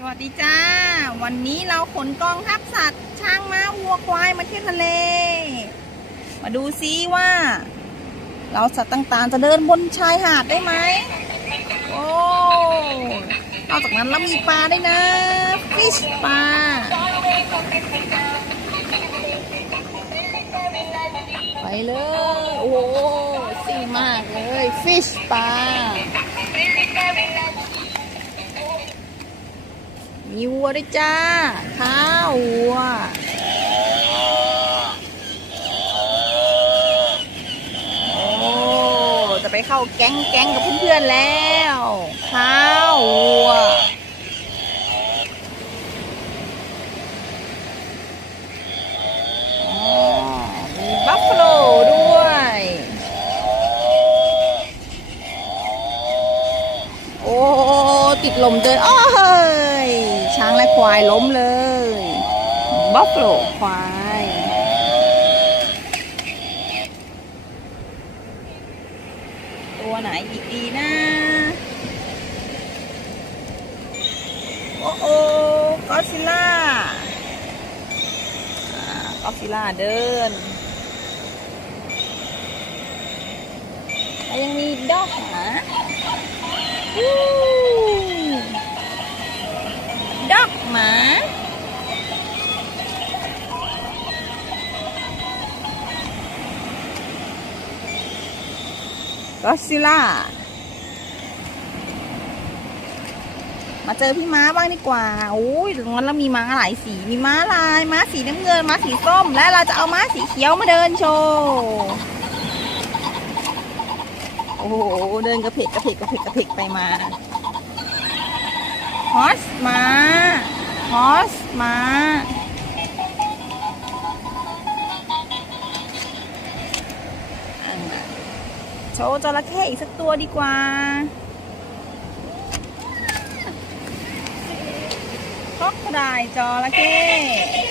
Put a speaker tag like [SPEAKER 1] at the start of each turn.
[SPEAKER 1] สวัสดีจ้า วันนี้เราขนกองทัพสัตว์ ช้างม้าวัวควายมาเที่ยวทะเล มาดูซิว่า เราสัตว์ต่างๆ จะเดินบนชายหาดได้ไหมโอ้นอกจากนั้นเรามีปลาด้วยนะฟิชปลาไปเลย โอ้สิ่งมากเลย ฟิชปลา มีวัวด้วยจ้า ข้าววัว โอ้ จะไปเข้าแก๊งแก๊งกับเพื่อนๆแล้ว ข้าววัว มีบัฟฟาโลด้วย โอ้ ติดลมเดินอ้ยช้างและ ควายล้มเลยบัฟฟาโลควาย ตัวไหนอีกดีนะ โอ้โอ้กอซิล่าอกอซิล่าเดินแล้วยังมีดอกหมา ก็ซิล่า มาเจอพี่ม้าบ้างดีกว่าโอ้ยงั้นเรามีม้าหลายสี มีม้าลาย ม้าสีน้ำเงิน ม้าสีส้ม และเราจะเอาม้าสีเขียวมาเดินโชว์โอ้โห เดินกระเพกกระเพกกระเพกกระเพกไปมาฮอสม้าฮอสม้า โชว์จระเข้อีกสักตัวดีกว่า ครอกกระไดจระเข้